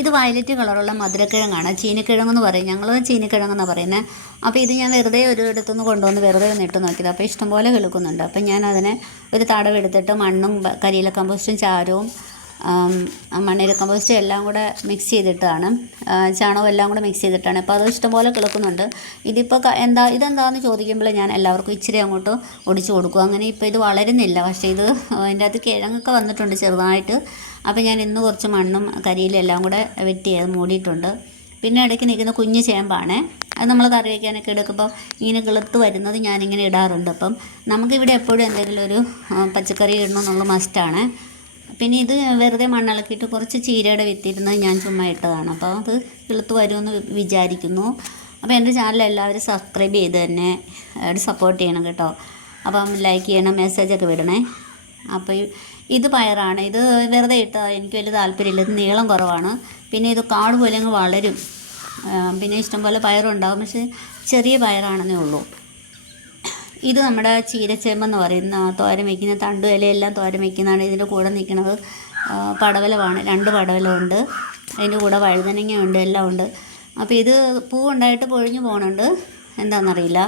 ഇത് വയലറ്റ് കളറുള്ള മധുരക്കിഴങ്ങാണ്, ചീനിക്കിഴങ്ങെന്ന് പറയും, ഞങ്ങൾ ചീനിക്കിഴങ്ങെന്നാണ് പറയുന്നത്. അപ്പോൾ ഇത് ഞാൻ വെറുതെ ഒരു ഇടത്തുനിന്ന് കൊണ്ടുവന്ന് വെറുതെ ഒന്ന് ഇട്ട് നോക്കിയത്. അപ്പോൾ ഇഷ്ടംപോലെ കിളുക്കുന്നുണ്ട്. അപ്പം ഞാൻ അതിനെ ഒരു തടവെടുത്തിട്ട് മണ്ണും കരിയില കമ്പോസ്റ്റും ചാരവും മണ്ണിര കമ്പോസ്റ്റും എല്ലാം കൂടെ മിക്സ് ചെയ്തിട്ടാണ്, ചാണകവും എല്ലാം കൂടെ മിക്സ് ചെയ്തിട്ടാണ്. അപ്പോൾ അത് ഇഷ്ടംപോലെ കിളുക്കുന്നുണ്ട്. ഇതിപ്പോൾ ഇതെന്താണെന്ന് ചോദിക്കുമ്പോൾ ഞാൻ എല്ലാവർക്കും ഇച്ചിരി അങ്ങോട്ട് ഒടിച്ചു കൊടുക്കും. അങ്ങനെ ഇപ്പോൾ ഇത് വളരുന്നില്ല, പക്ഷേ ഇത് അതിൻ്റെ അകത്ത് കിഴങ്ങൊക്കെ വന്നിട്ടുണ്ട് ചെറുതായിട്ട്. അപ്പോൾ ഞാൻ ഇന്ന് കുറച്ച് മണ്ണും കരിയിലും എല്ലാം കൂടെ വെട്ടി അത് മൂടിയിട്ടുണ്ട്. പിന്നെ ഇടയ്ക്ക് നിൽക്കുന്ന കുഞ്ഞ് ചേമ്പാണ്, അത് നമ്മൾ കറി വയ്ക്കാനൊക്കെ എടുക്കുമ്പോൾ ഇങ്ങനെ കിളുത്ത് വരുന്നത് ഞാനിങ്ങനെ ഇടാറുണ്ട്. അപ്പം നമുക്കിവിടെ എപ്പോഴും എന്തെങ്കിലും ഒരു പച്ചക്കറി ഇടണമെന്നുള്ള മസ്റ്റാണ്. പിന്നെ ഇത് വെറുതെ മണ്ണിളക്കിയിട്ട് കുറച്ച് ചീരയുടെ വിത്തിരുന്നത് ഞാൻ ചുമ്മാ ഇട്ടതാണ്. അപ്പോൾ അത് കിളുത്ത് വരുമെന്ന് വിചാരിക്കുന്നു. അപ്പോൾ എൻ്റെ ചാനൽ എല്ലാവരും സബ്സ്ക്രൈബ് ചെയ്ത് തന്നെ സപ്പോർട്ട് ചെയ്യണം കേട്ടോ. അപ്പം ലൈക്ക് ചെയ്യണം, മെസ്സേജൊക്കെ വിടണേ. അപ്പോൾ ഇത് പയറാണ്, ഇത് വെറുതെ ഇട്ടാൽ എനിക്ക് വലിയ താല്പര്യമില്ല, ഇത് നീളം കുറവാണ്. പിന്നെ ഇത് കാട് പോലെ അങ്ങ് വളരും. പിന്നെ ഇഷ്ടംപോലെ പയറുണ്ടാകും, പക്ഷേ ചെറിയ പയറാണെന്നേ ഉള്ളൂ. ഇത് നമ്മുടെ ചീരച്ചേമ്പെന്ന് പറയുന്ന തോരൻ വയ്ക്കുന്ന തണ്ടും ഇലയെല്ലാം തോരൻ വയ്ക്കുന്നതാണ്. ഇതിൻ്റെ കൂടെ നിൽക്കുന്നത് പടവലമാണ്, 2 പടവലമുണ്ട്, അതിൻ്റെ കൂടെ വഴുതനങ്ങയുണ്ട്, എല്ലാം ഉണ്ട്. അപ്പോൾ ഇത് പൂവുണ്ടായിട്ട് പൊഴിഞ്ഞു പോകുന്നുണ്ട്, എന്താണെന്നറിയില്ല.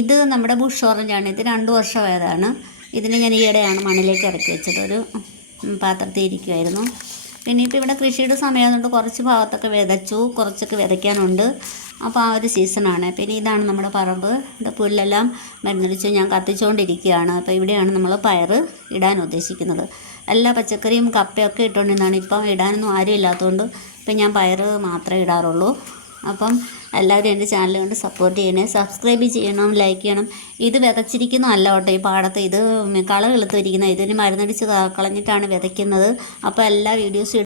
ഇത് നമ്മുടെ ബുഷ് ഓറഞ്ചാണ്, ഇത് 2 വർഷമായതാണ്. ഇതിനെ ഞാൻ ഈയിടെയാണ് മണ്ണിലേക്ക് ഇറക്കി വെച്ചത്, ഒരു പാത്രത്തിൽ ഇരിക്കുമായിരുന്നു. പിന്നെ ഇപ്പോൾ ഇവിടെ കൃഷിയുടെ സമയമായതുകൊണ്ട് കുറച്ച് ഭാഗത്തൊക്കെ വിതച്ചു, കുറച്ചൊക്കെ വിതയ്ക്കാനുണ്ട്. അപ്പോൾ ആ ഒരു സീസണാണ്. പിന്നെ ഇതാണ് നമ്മുടെ പറമ്പ്, ഇവിടെ പുല്ലെല്ലാം മരുന്നടിച്ച് ഞാൻ കത്തിച്ചുകൊണ്ടിരിക്കുകയാണ്. അപ്പോൾ ഇവിടെയാണ് നമ്മൾ പയർ ഇടാൻ ഉദ്ദേശിക്കുന്നത്. എല്ലാ പച്ചക്കറിയും കപ്പയൊക്കെ ഇട്ടുകൊണ്ടിരുന്നതാണ്, ഇപ്പം ഇടാനൊന്നും ആരും ഇല്ലാത്തതുകൊണ്ട് ഇപ്പം ഞാൻ പയർ മാത്രമേ ഇടാറുള്ളൂ. അപ്പം എല്ലാവരും എൻ്റെ ചാനൽ കൊണ്ട് സപ്പോർട്ട് ചെയ്യണേ, സബ്സ്ക്രൈബ് ചെയ്യണം, ലൈക്ക് ചെയ്യണം. ഇത് വിതച്ചിരിക്കുന്നതല്ല കേട്ടോ, ഈ പാടത്ത് ഇത് കള കിളുത്തിരിക്കുന്നത്, ഇതിന് മരുന്നടിച്ച് കളഞ്ഞിട്ടാണ് വിതയ്ക്കുന്നത്. അപ്പോൾ എല്ലാ വീഡിയോസും